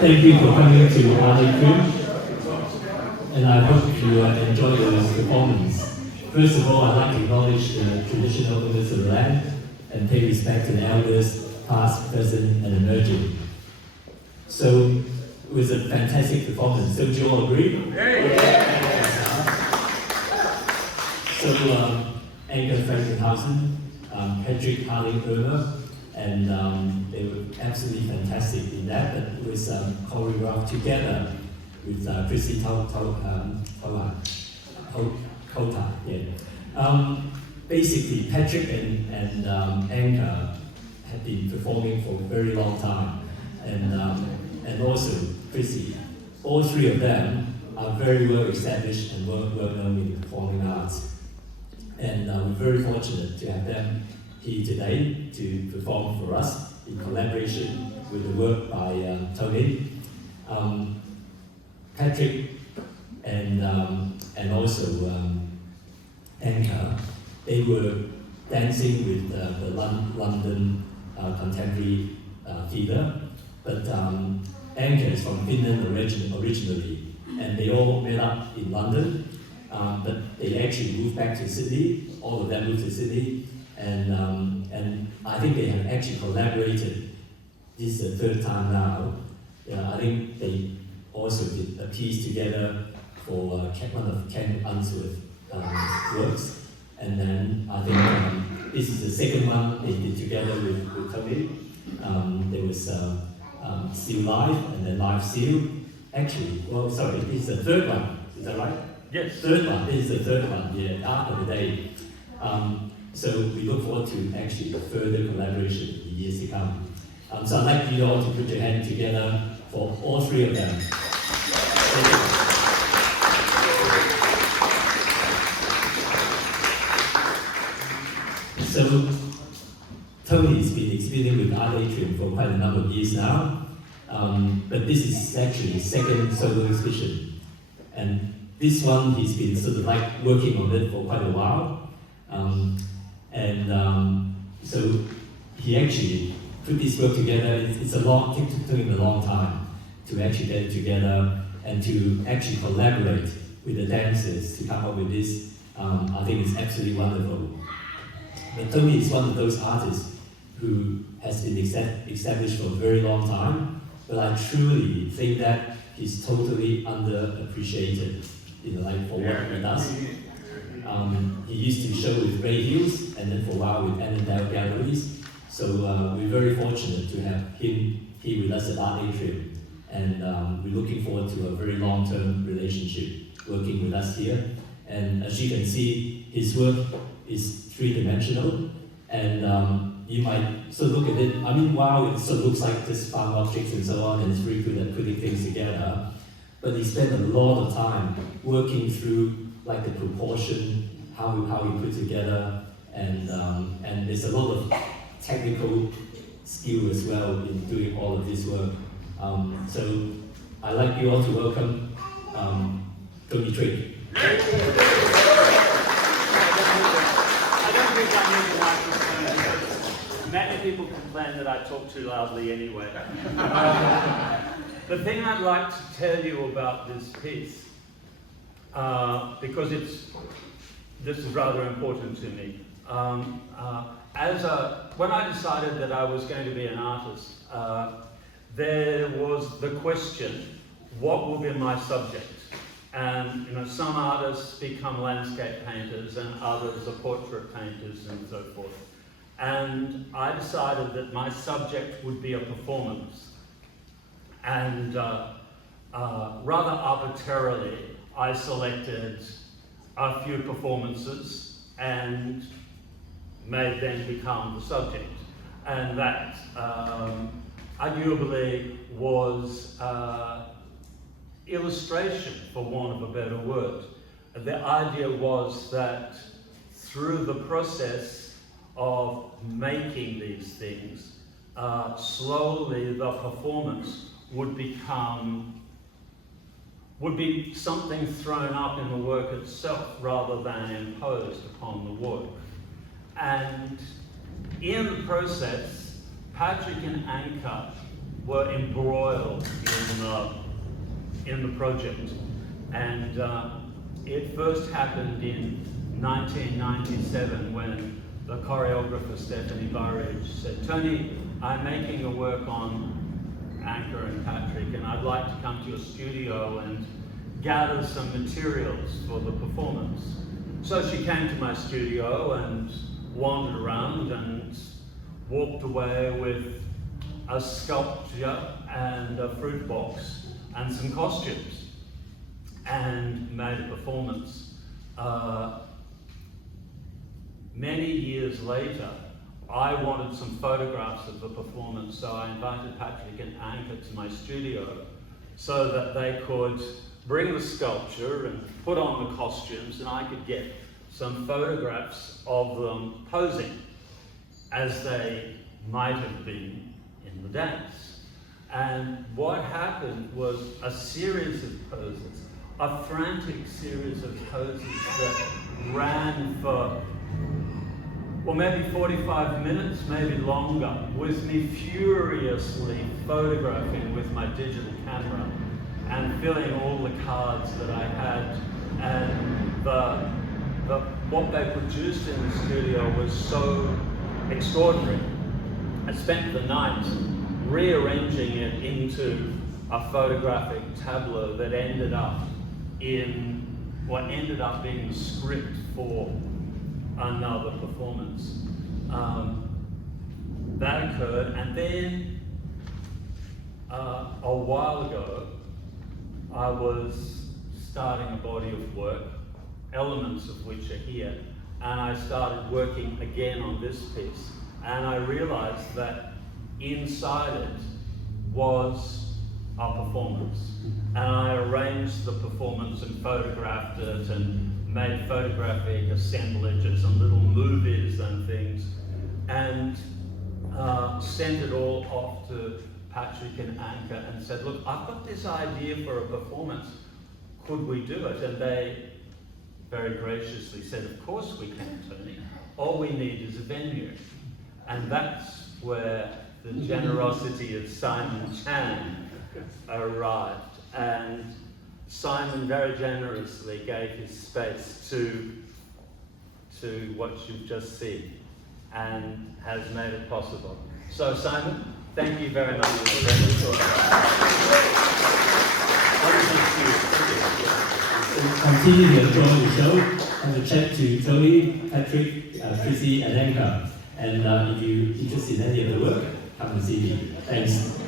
Thank you for coming to Art Atrium, and I hope you enjoy the performance. First of all, I'd like to acknowledge the traditional owners of the land and pay respect to the elders, past, present, and emerging. So, it was a fantastic performance. Don't you all agree? Yeah. So, Anca, Frankenhaeuser, Patrick, Harding-Irmer, and they were absolutely fantastic in that. But it was choreographed together with Chrissie Koltai. Yeah. Basically, Patrick and Anca have been performing for a very long time, and also Chrissie. All three of them are very well established and well known in performing arts. And we're very fortunate to have them here today to perform for us in collaboration with the work by Tony, Patrick, and also Anca. They were dancing with the London Contemporary Theatre, but Anca is from Finland originally, and they all met up in London. But they actually moved back to Sydney. All of them moved to Sydney, and I think they have actually collaborated. This is the third time now. I think they also did a piece together for one of Ken Unsworth's works, and then I think this is the second one they did together with Tony. There was Still Live and then Live Still. Actually, well, sorry, this is the third one. Is that right? Yes. Third one. This is the third one. Yeah, Art of the Day. So we look forward to actually further collaboration in years to come. So I'd like you all to put your hands together for all three of them. So Tony's been exhibiting with Art Atrium for quite a number of years now, but this is actually his second solo exhibition, and this one he's been sort of like working on it for quite a while, so he actually put this work together. It's took him a long time to actually get it together and to actually collaborate with the dancers to come up with this. I think it's absolutely wonderful. But Tony is one of those artists who has been established for a very long time, but I truly think that he's totally underappreciated, like for what he does. He used to show with Ray Hills, and then for a while with Annandale Galleries. So we're very fortunate to have him here with us at Art Atrium, and we're looking forward to a very long-term relationship working with us here. And as you can see, his work is three-dimensional, and you might sort of look at it. I mean, wow, it sort of looks like just found objects and so on, and it's very good at putting things together. But he spent a lot of time working through like the proportion, how he put together, and there's a lot of technical skill as well in doing all of this work. So I'd like you all to welcome Tony Twigg. I don't think I need the microphone because many people complain that I talk too loudly anyway. The thing I'd like to tell you about this piece, because this is rather important to me. When I decided that I was going to be an artist, there was the question, what will be my subject? And some artists become landscape painters and others are portrait painters and so forth. And I decided that my subject would be a performance. And rather arbitrarily, I selected a few performances and made them become the subject. And that arguably was illustration, for want of a better word. The idea was that through the process of making these things, slowly the performance would be something thrown up in the work itself rather than imposed upon the work. And in the process, Patrick and Anca were embroiled in the project. And it first happened in 1997 when the choreographer Stephanie Burridge said, "Tony, I'm making a work on Anca and Patrick, and I'd like to come to your studio and gather some materials for the performance." So she came to my studio and wandered around and walked away with a sculpture and a fruit box and some costumes and made a performance. Many years later, I wanted some photographs of the performance, so I invited Patrick and Anca to my studio so that they could bring the sculpture and put on the costumes, and I could get some photographs of them posing as they might have been in the dance. And what happened was a series of poses, a frantic series of poses that ran for, well, maybe 45 minutes, maybe longer, with me furiously photographing with my digital camera and filling all the cards that I had. And what they produced in the studio was so extraordinary. I spent the night rearranging it into a photographic tableau that ended up in what ended up being the script for another performance. That occurred, and then a while ago I was starting a body of work, elements of which are here, and I started working again on this piece, and I realized that inside it was a performance, and I arranged the performance and photographed it and made photographic assemblages and little movies and things, and sent it all off to Patrick and Anca and said, "Look, I've got this idea for a performance, could we do it?" And they very graciously said, "Of course we can, Tony. All we need is a venue." And that's where the generosity of Simon Chan arrived. And Simon very generously gave his space to what you've just seen and has made it possible. So Simon, thank you very much for bringing us all. Continue to enjoy the show and to chat to Tony, Patrick, Chrissie, and Anca. And if you're interested in any of the work, come and see me. Thanks.